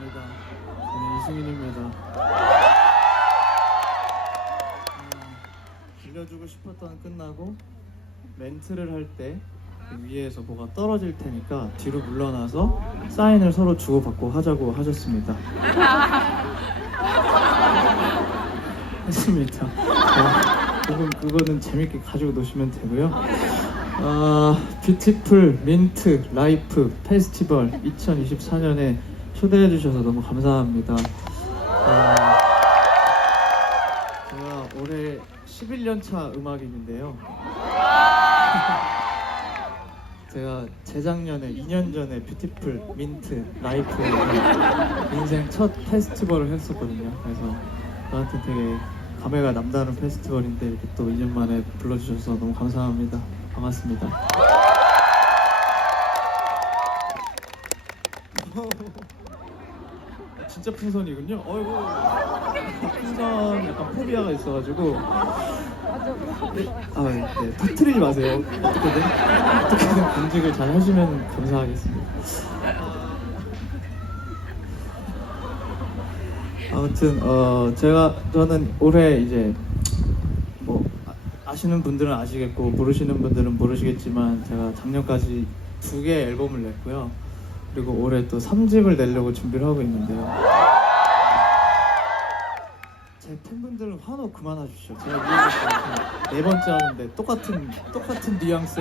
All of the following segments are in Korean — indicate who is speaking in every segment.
Speaker 1: 반갑습니다. 저는 네, 이승윤입니다. 음, 아, 들려주고 싶었던 끝나고 멘트를 할 때 위에서 뭐가 떨어질 테니까 뒤로 물러나서 사인을 서로 주고받고 하자고 하셨습니다. 했습니다. 어, 아, 그건, 그거는 재밌게 가지고 노시면 되고요. 아, 뷰티풀 민트 라이프 페스티벌 2024년에 초대해 주셔서 너무 감사합니다. 아, 제가 올해 11년 차 음악인인데요. 제가 재작년에 2년 전에 뷰티풀 민트 라이프 인생 첫 페스티벌을 했었거든요. 그래서 저한테 되게 감회가 남다른 페스티벌인데 이렇게 또 2년 만에 불러주셔서 너무 감사합니다. 반갑습니다. 진짜 풍선이군요. 어이구 풍선 약간 포비아가 있어가지고 네, 아, 네, 터트리지 마세요. 어떻게든 어떻게든 공직을 잘 하시면 감사하겠습니다. 아무튼 어 제가 저는 올해 이제 뭐 아- 아시는 분들은 아시겠고 모르시는 분들은 모르시겠지만 제가 작년까지 두개 앨범을 냈고요. 그리고 올해 또 3집을 내려고 준비를 하고 있는데요. 제 팬분들은 환호 그만하십시오. 제가 위에서 네 번째 하는데 똑같은 똑같은 뉘앙스.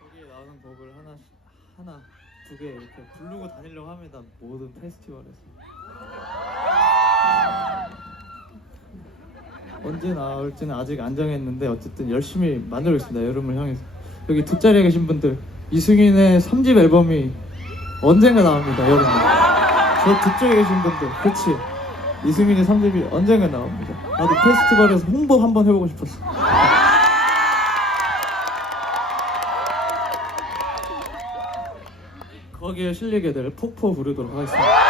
Speaker 1: 거기에 나오는 곡을 하나 하나 두 개 이렇게 부르고 다니려고 합니다. 모든 페스티벌에서. 언제 나올지는 아직 안 정했는데 어쨌든 열심히 만들고 있습니다. 여름을 향해서. 여기 뒷자리에 계신 분들 이승윤의 3집 앨범이 언젠가 나옵니다. 여름에. 저 뒤쪽에 계신 분들 그치 이승민의 3집이 언젠가 나옵니다. 나도 페스티벌에서 홍보 한번 해보고 싶었어. 거기에 실리게 될 폭포 부르도록 하겠습니다.